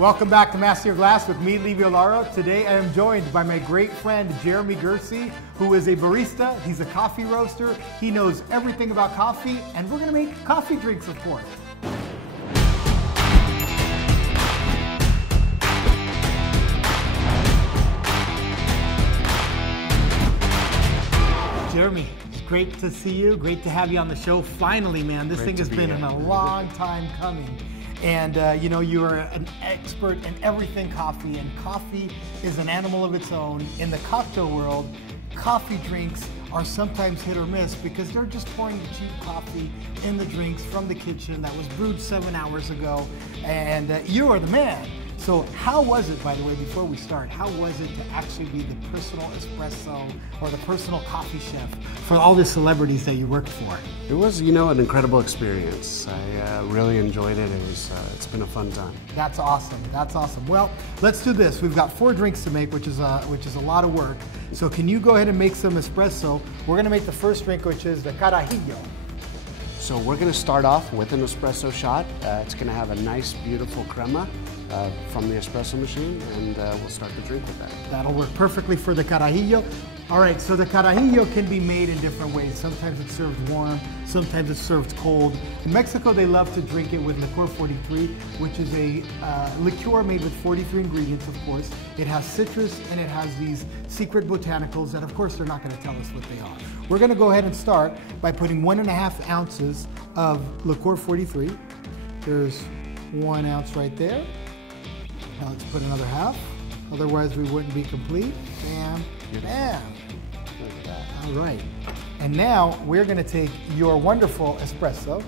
Welcome back to Master Your Glass with me, Livio Lauro. Today I am joined by my great friend, Jeremy Gursey, who is a barista. He's a coffee roaster. He knows everything about coffee, and we're gonna make coffee drinks, of course. Jeremy, it's great to see you. Great to have you on the show. Finally, man, this thing has been in a long time coming. And you know, you're an expert in everything coffee, and coffee is an animal of its own. In the cocktail world, coffee drinks are sometimes hit or miss because they're just pouring cheap coffee in the drinks from the kitchen that was brewed 7 hours ago, and you are the man. So how was it, by the way, before we start, how was it to actually be the personal espresso or the personal coffee chef for all the celebrities that you worked for? It was, you know, an incredible experience. I really enjoyed it. It's been a fun time. That's awesome. That's awesome. Well, let's do this. We've got 4 drinks to make, which is a lot of work. So can you go ahead and make some espresso? We're going to make the first drink, which is the carajillo. So we're going to start off with an espresso shot. It's going to have a nice, beautiful crema from the espresso machine, and we'll start the drink with that. That'll work perfectly for the carajillo. All right, so the carajillo can be made in different ways. Sometimes it's served warm, sometimes it's served cold. In Mexico, they love to drink it with liqueur 43, which is a liqueur made with 43 ingredients, of course. It has citrus and it has these secret botanicals that, of course, they're not going to tell us what they are. We're going to go ahead and start by putting 1.5 ounces of liqueur 43. There's 1 ounce right there. Now let's put another half, otherwise we wouldn't be complete. Bam, bam. Look at that. All right. And now we're gonna take your wonderful espresso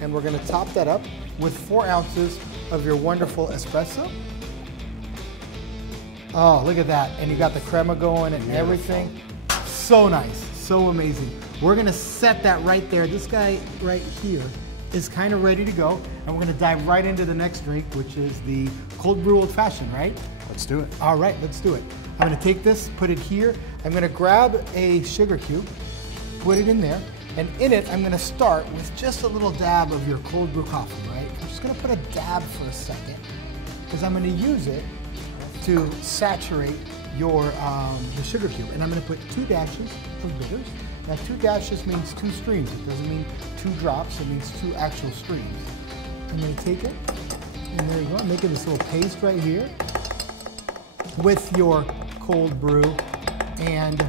and we're gonna top that up with 4 ounces of your wonderful espresso. Oh, look at that. And you got the crema going and everything. So nice, so amazing. We're gonna set that right there. This guy right here is kind of ready to go, and we're gonna dive right into the next drink, which is the cold brew old fashioned, right? Let's do it. All right, let's do it. I'm gonna take this, put it here. I'm gonna grab a sugar cube, put it in there, and in it, I'm gonna start with just a little dab of your cold brew coffee, right? I'm just gonna put a dab for a second, because I'm gonna use it to saturate your the sugar cube. And I'm gonna put 2 dashes of bitters. Now 2 dashes means 2 streams. It doesn't mean 2 drops, it means 2 actual streams. I'm gonna take it, and there you go. I'm making this little paste right here with your cold brew and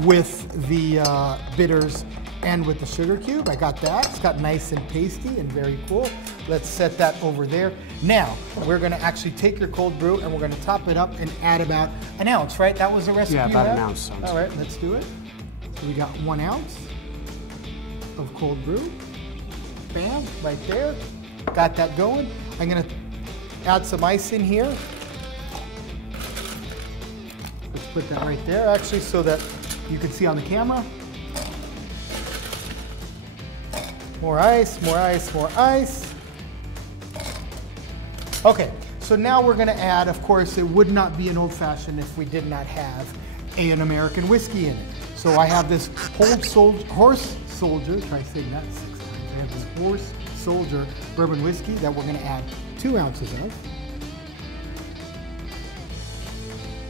with the bitters and with the sugar cube. I got that. It's got nice and pasty and very cool. Let's set that over there. Now, we're gonna actually take your cold brew and we're gonna top it up and add about 1 ounce, right? That was the recipe. Yeah, about 1 ounce. All right, let's do it. So we got 1 ounce of cold brew. Bam, right there. Got that going. I'm gonna add some ice in here. Let's put that right there, actually, so that you can see on the camera. More ice, more ice, more ice. Okay, so now we're gonna add, of course, it would not be an old fashioned if we did not have an American whiskey in it. So I have this horse soldier, try saying that 6 times. I have this horse soldier bourbon whiskey that we're gonna add 2 ounces of.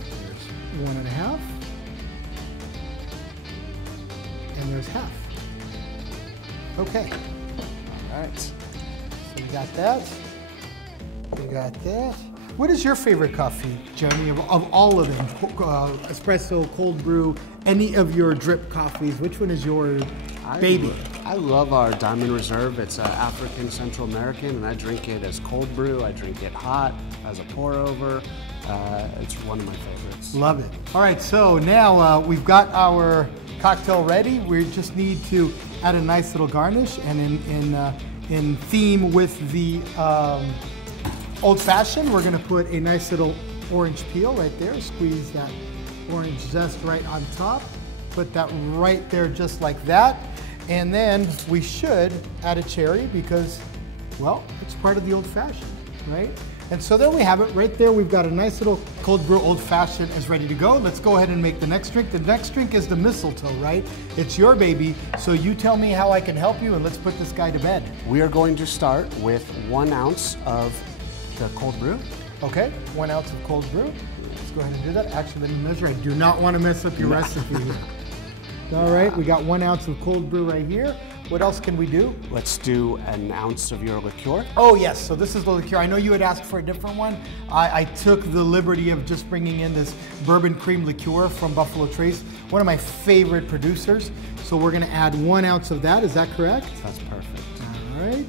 There's 1.5. And there's half. Okay. All right. So we got that. We got that. What is your favorite coffee, Jeremy, of all of them? Espresso, cold brew, any of your drip coffees, which one is your baby? I love our Diamond Reserve. It's African Central American, and I drink it as cold brew. I drink it hot, as a pour over. It's one of my favorites. Love it. All right, so now we've got our cocktail ready. We just need to add a nice little garnish, and in theme with the old fashioned, we're gonna put a nice little orange peel right there. Squeeze that orange zest right on top. Put that right there just like that. And then we should add a cherry because, well, it's part of the old fashioned, right? And so there we have it right there. We've got a nice little cold brew old fashioned is ready to go. Let's go ahead and make the next drink. The next drink is the mistletoe, right? It's your baby. So you tell me how I can help you, and let's put this guy to bed. We are going to start with 1 ounce of of cold brew. Okay, 1 ounce of cold brew. Let's go ahead and do that. Actually, let me measure. I do not want to mess up your recipe here. All right, we got 1 ounce of cold brew right here. What else can we do? Let's do an ounce of your liqueur. Oh yes, so this is the liqueur. I know you had asked for a different one. I took the liberty of just bringing in this Bourbon Cream liqueur from Buffalo Trace, one of my favorite producers. So we're gonna add 1 ounce of that, is that correct? That's perfect. All right.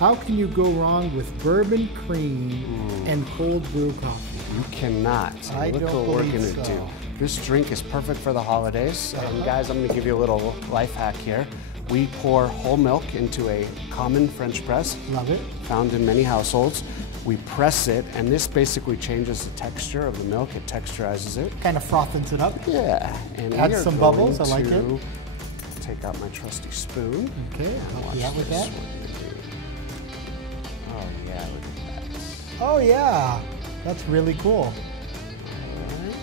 How can you go wrong with Bourbon Cream and cold brew coffee? You cannot. I Look don't what we're believe gonna so. do. This drink is perfect for the holidays. And guys, I'm gonna give you a little life hack here. We pour whole milk into a common French press. Love it. Found in many households. We press it, and this basically changes the texture of the milk. It texturizes it. Kind of frothens it up. Yeah. And Add we are some going bubbles, I like to it. Take out my trusty spoon. Okay, I'll help you out with that. Oh yeah, look at that. Oh yeah, that's really cool. Alright.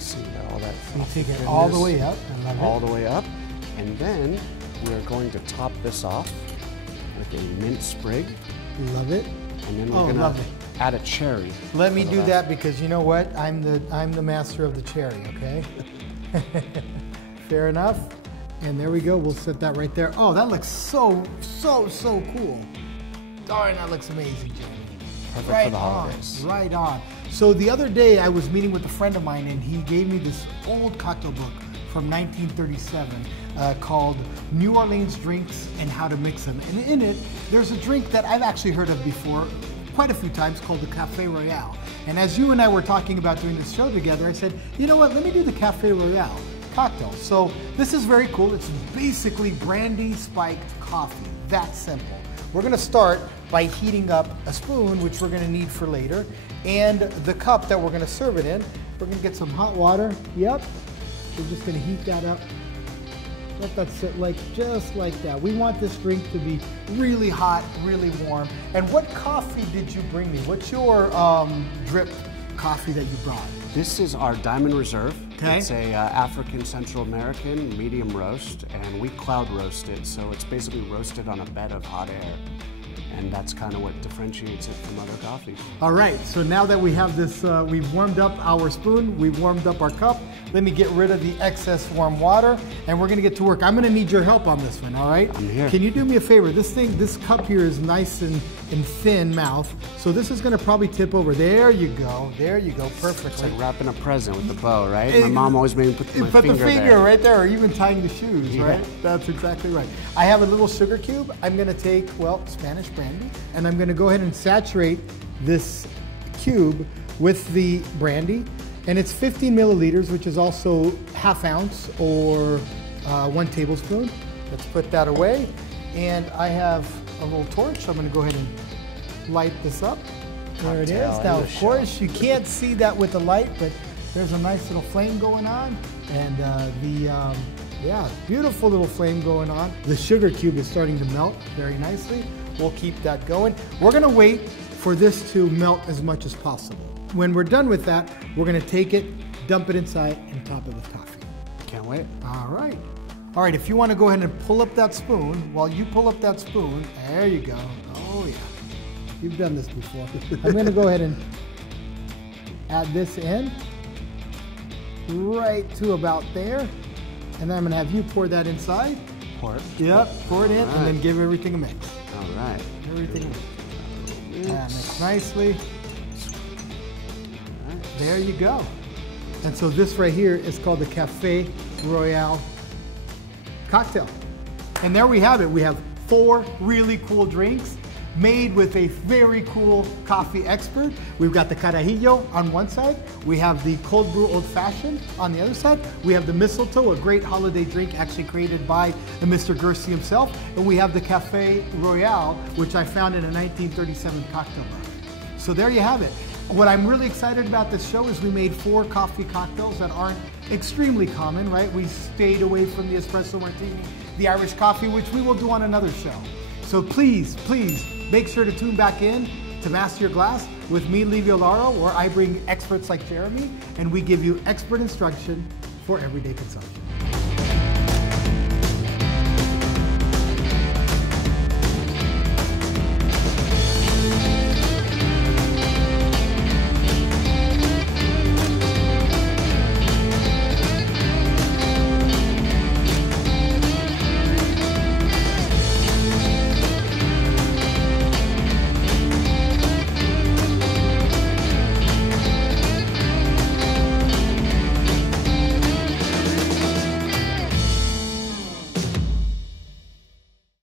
See all that. You take it all the way up. I love it. All the way up, and then we are going to top this off with a mint sprig, Love it. and then we're gonna add a cherry. Let me do that because you know what? I'm the master of the cherry. Okay. Fair enough. And there we go. We'll set that right there. Oh, that looks so cool. Darn, that looks amazing, Jeremy. Perfect for the holidays. Right on. So the other day I was meeting with a friend of mine and he gave me this old cocktail book from 1937 called New Orleans Drinks and How to Mix Them. And in it, there's a drink that I've actually heard of before quite a few times called the Café Royale. And as you and I were talking about doing this show together, I said, you know what, let me do the Café Royale cocktail. So this is very cool. It's basically brandy spiked coffee, that simple. We're gonna start by heating up a spoon, which we're gonna need for later, and the cup that we're gonna serve it in. We're gonna get some hot water, yep. We're just gonna heat that up. Let that sit just like that. We want this drink to be really hot, really warm. And what coffee did you bring me? What's your drip coffee that you brought? This is our Diamond Reserve. Okay. It's a African Central American medium roast, and we cloud roast it, so it's basically roasted on a bed of hot air. And that's kind of what differentiates it from other coffees. All right, so now that we have this, we've warmed up our spoon, we've warmed up our cup. Let me get rid of the excess warm water, and we're gonna get to work. I'm gonna need your help on this one, all right? I'm here. Can you do me a favor? This cup here is nice and thin mouth, so this is gonna probably tip over. There you go, perfectly. It's like wrapping a present with the bow, right? My mom always made me put my Put the finger there. right there, or even tying the shoes, Yeah. right? That's exactly right. I have a little sugar cube. I'm gonna take, well, Spanish brandy, and I'm gonna go ahead and saturate this cube with the brandy. And it's 15 milliliters, which is also ½ ounce or 1 tablespoon. Let's put that away. And I have a little torch, so I'm gonna go ahead and light this up. There it is. Now, of course, you can't see that with the light, but there's a nice little flame going on. And yeah, beautiful little flame going on. The sugar cube is starting to melt very nicely. We'll keep that going. We're gonna wait for this to melt as much as possible. When we're done with that, we're gonna take it, dump it inside, and top it with coffee. Can't wait. All right. All right, if you wanna go ahead and pull up that spoon, while you pull up that spoon, there you go. Oh yeah, you've done this before. I'm gonna go ahead and add this in, right to about there. And then I'm gonna have you pour that inside. Pour it. Yep, pour it in, All and then right. give everything a mix. All right. Everything mix nicely. There you go. And so this right here is called the Café Royale cocktail. And there we have it. We have 4 really cool drinks made with a very cool coffee expert. We've got the Carajillo on one side. We have the cold brew old fashioned on the other side. We have the Mistletoe, a great holiday drink actually created by Mr. Gursey himself. And we have the Café Royale, which I found in a 1937 cocktail book. So there you have it. What I'm really excited about this show is we made 4 coffee cocktails that aren't extremely common, right? We stayed away from the espresso martini, the Irish coffee, which we will do on another show. So please, please make sure to tune back in to Master Your Glass with me, Livio Lauro, where I bring experts like Jeremy and we give you expert instruction for everyday consumption.